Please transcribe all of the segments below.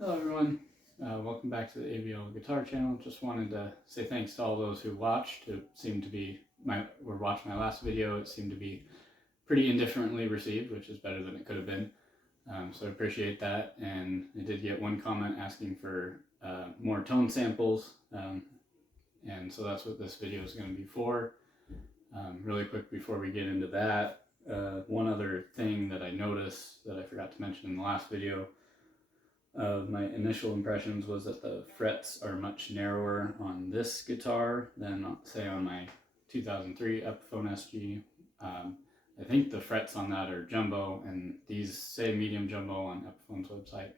Hello everyone, welcome back to the AVL Guitar Channel. Just wanted to say thanks to all those who watched. It seemed to be, or watched my last video, it seemed to be pretty indifferently received, which is better than it could have been. So I appreciate that, and I did get one comment asking for more tone samples, and so that's what this video is going to be for. Really quick before we get into that, one other thing that I noticed that I forgot to mention in the last video of my initial impressions was that the frets are much narrower on this guitar than, say, on my 2003 Epiphone SG. I think the frets on that are jumbo, and these say medium jumbo on Epiphone's website.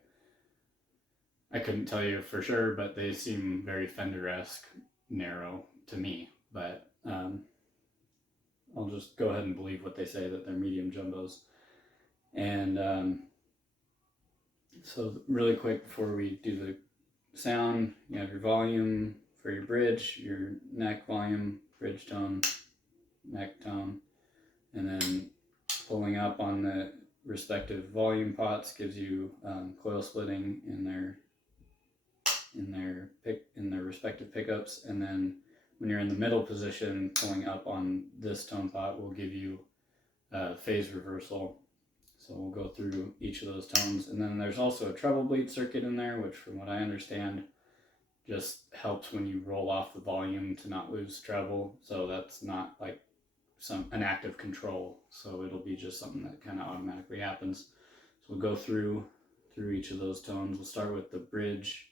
I couldn't tell you for sure, but they seem very Fender-esque narrow to me. But I'll just go ahead and believe what they say, that they're medium jumbos. And so really quick before we do the sound, you have your volume for your bridge, your neck volume, bridge tone, neck tone, and then pulling up on the respective volume pots gives you coil splitting in their respective pickups, and then when you're in the middle position, pulling up on this tone pot will give you phase reversal. So we'll go through each of those tones. And then there's also a treble bleed circuit in there, which from what I understand just helps when you roll off the volume to not lose treble. So that's not like an active control. So it'll be just something that kind of automatically happens. So we'll go through each of those tones. We'll start with the bridge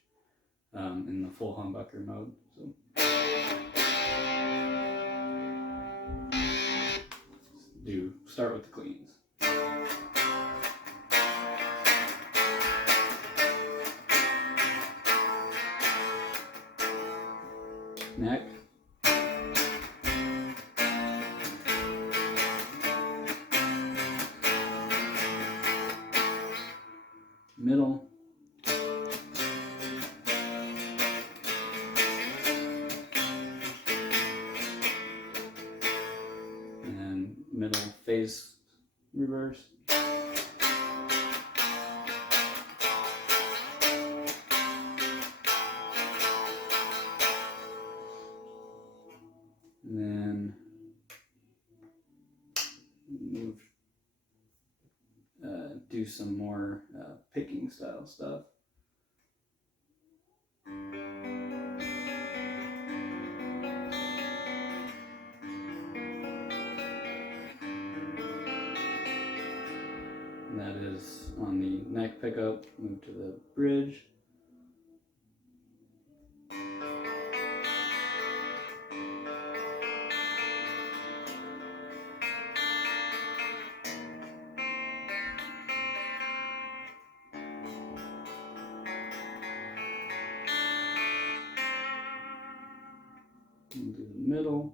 in the full humbucker mode. So start with the cleans. Neck, middle, and then middle phase reverse. And then do some more picking style stuff. And that is on the neck pickup. Move to the bridge. Do the middle.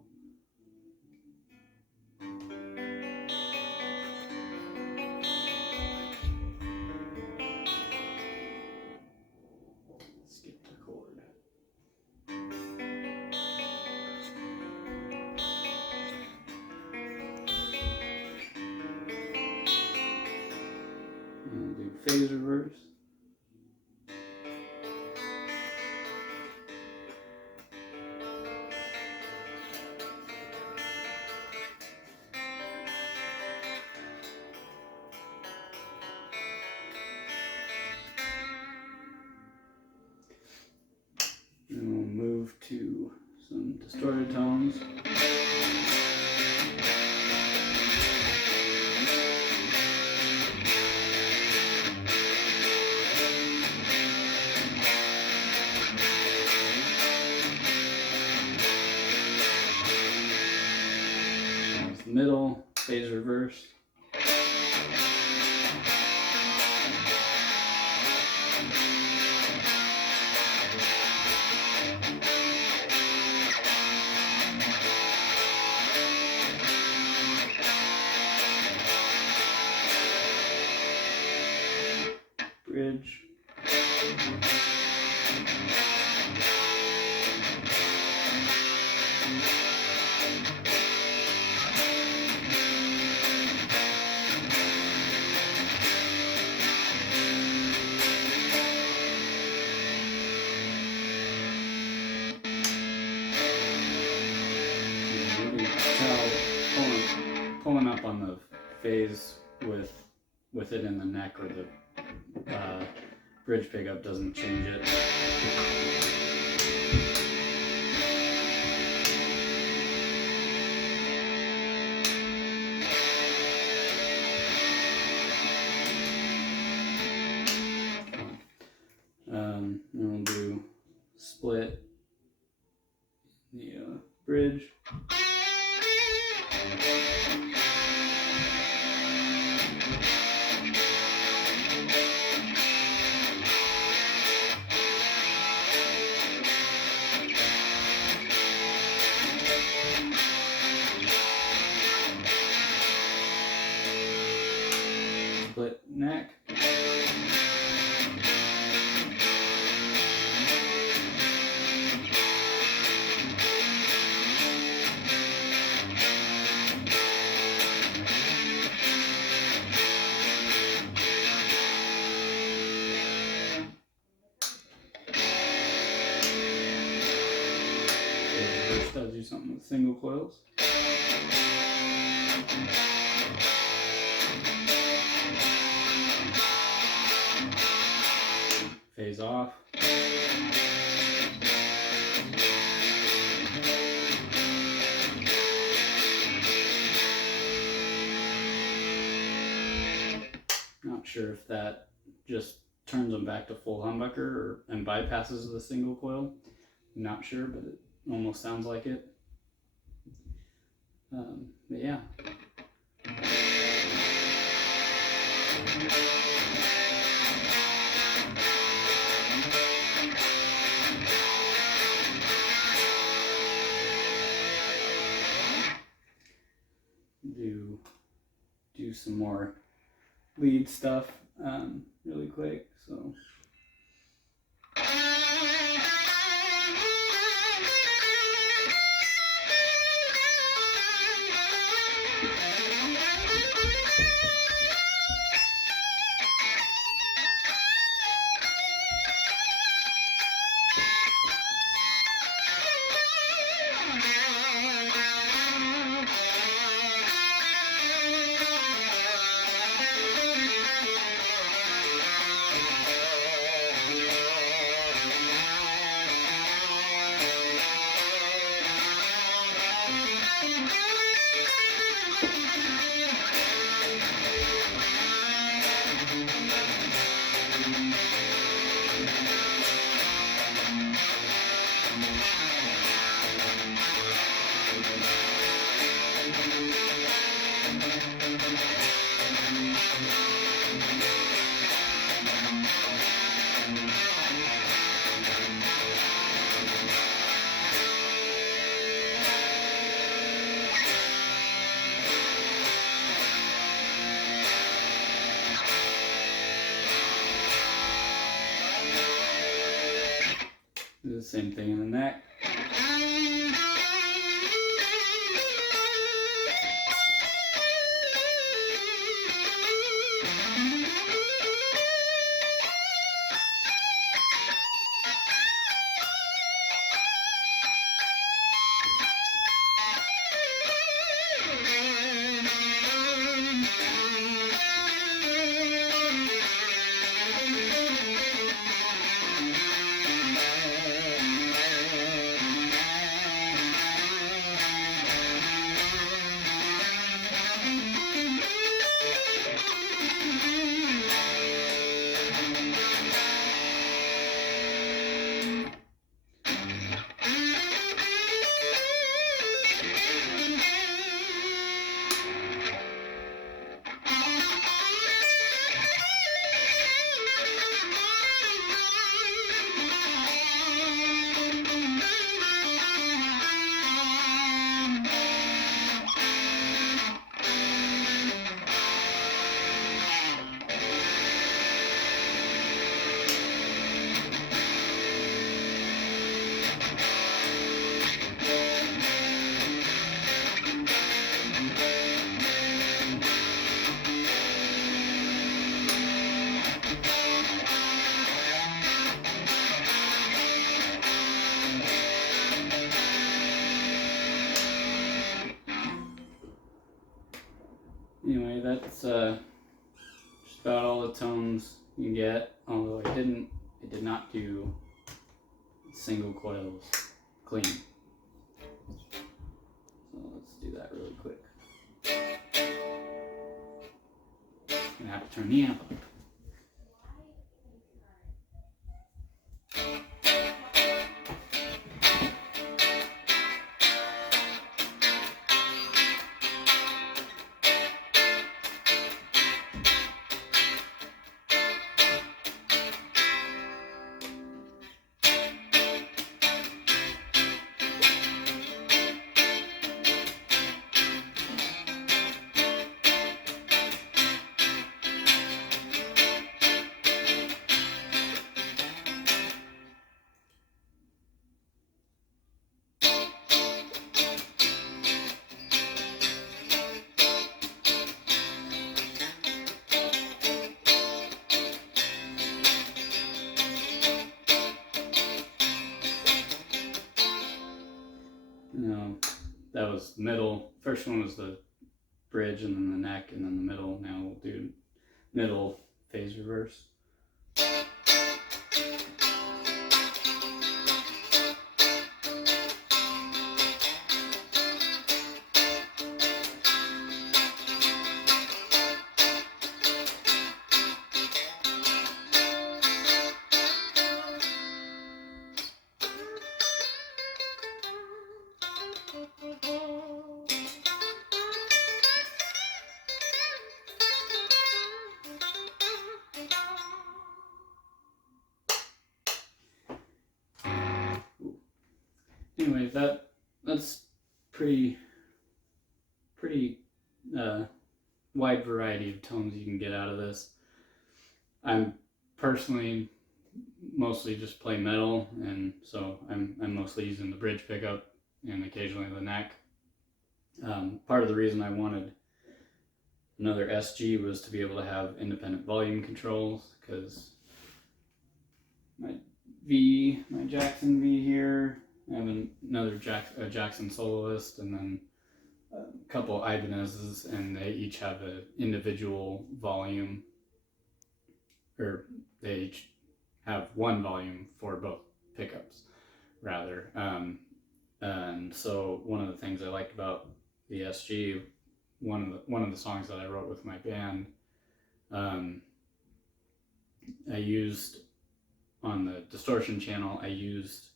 Skip the chord. And do phase reverse. And we'll move to some distorted tones. Middle, phase reverse. Bridge. tell pulling up on the phase with it in the neck or the bridge pickup doesn't change it. Then we'll do split the bridge. Split neck. First I'll do something with single coils. Phase off. Not sure if that just turns them back to full humbucker and bypasses the single coil. Not sure, but it almost sounds like it. But yeah. Do some more lead stuff really quick. So. Do the same thing in the neck. anyway, that's just about all the tones you can get, although I did not do single coils clean. So let's do that really quick. I have to turn the amp up. That was the middle. First one was the bridge, and then the neck, and then the middle. Now we'll do middle phase reverse. Anyway, that's pretty wide variety of tones you can get out of this. I'm personally mostly just play metal, and so I'm mostly using the bridge pickup and occasionally the neck. Part of the reason I wanted another SG was to be able to have independent volume controls, because my Jackson V here, I have another Jackson soloist, and then a couple Ibanez's, and they each have an individual volume, or they each have one volume for both pickups, rather. And so one of the things I liked about the SG, one of the songs that I wrote with my band, I used on the distortion channel, I used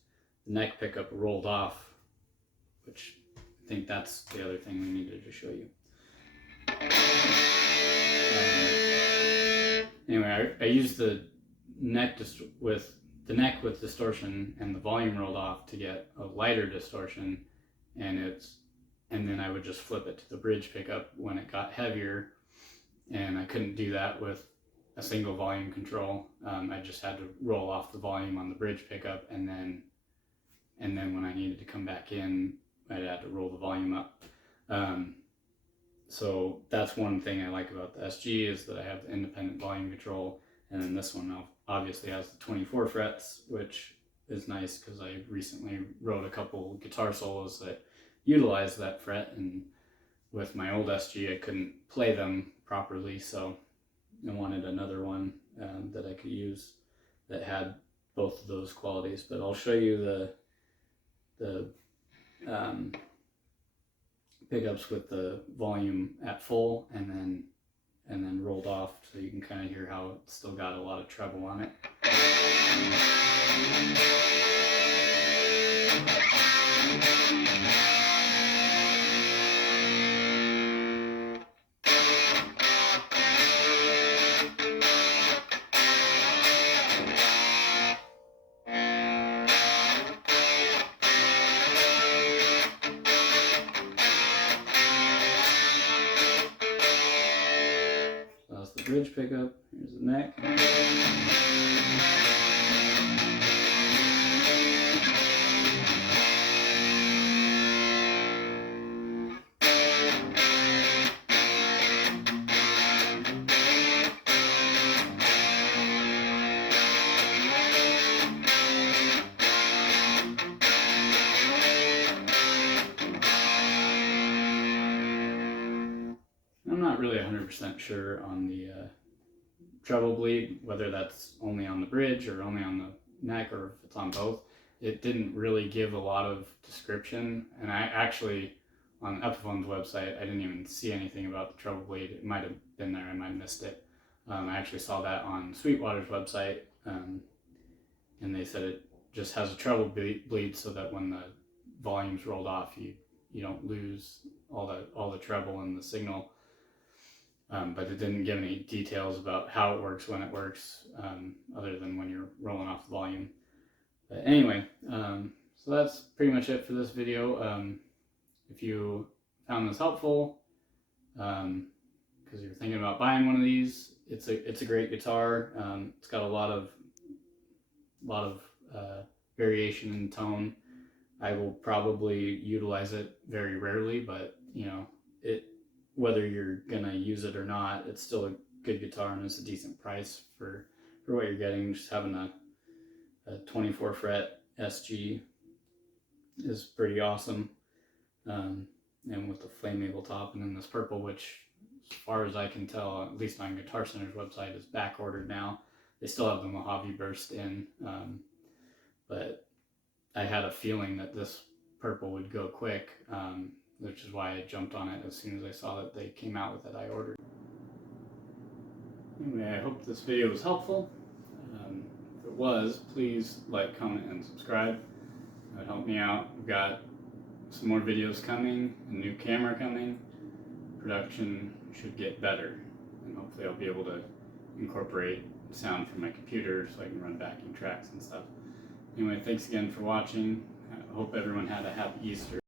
the neck pickup rolled off, which I think that's the other thing we needed to show you. Anyway, I used the neck with distortion and the volume rolled off to get a lighter distortion, and then I would just flip it to the bridge pickup when it got heavier, and I couldn't do that with a single volume control. I just had to roll off the volume on the bridge pickup, and then when I needed to come back in, I'd have to roll the volume up. So that's one thing I like about the SG, is that I have the independent volume control, and then this one obviously has the 24 frets, which is nice because I recently wrote a couple guitar solos that utilize that fret, and with my old SG I couldn't play them properly, so I wanted another one that I could use that had both of those qualities. But I'll show you the pickups with the volume at full and then rolled off, so you can kind of hear how it's still got a lot of treble on it. That's the bridge pickup. Here's the neck. really 100% sure on the treble bleed, whether that's only on the bridge or only on the neck or if it's on both. It didn't really give a lot of description, and I actually, on Epiphone's website, I didn't even see anything about the treble bleed. It might have been there, I might have missed it. I actually saw that on Sweetwater's website, and they said it just has a treble bleed so that when the volume's rolled off, you don't lose all the treble in the signal. But it didn't give any details about how it works, when it works, other than when you're rolling off the volume. But anyway, so that's pretty much it for this video. If you found this helpful, because you're thinking about buying one of these, it's a great guitar. It's got a lot of variation in tone. I will probably utilize it very rarely, but whether you're gonna use it or not, it's still a good guitar and it's a decent price for what you're getting. Just having a 24 fret SG is pretty awesome, and with the flame maple top, and then this purple, which as far as I can tell, at least on Guitar Center's website, is back ordered now. They still have the Mojave Burst in, but I had a feeling that this purple would go quick, which is why I jumped on it as soon as I saw that they came out with it. I ordered. Anyway, I hope this video was helpful. If it was, please like, comment, and subscribe. That would help me out. We've got some more videos coming, a new camera coming. Production should get better, and hopefully I'll be able to incorporate sound from my computer so I can run backing tracks and stuff. Anyway, thanks again for watching. I hope everyone had a happy Easter.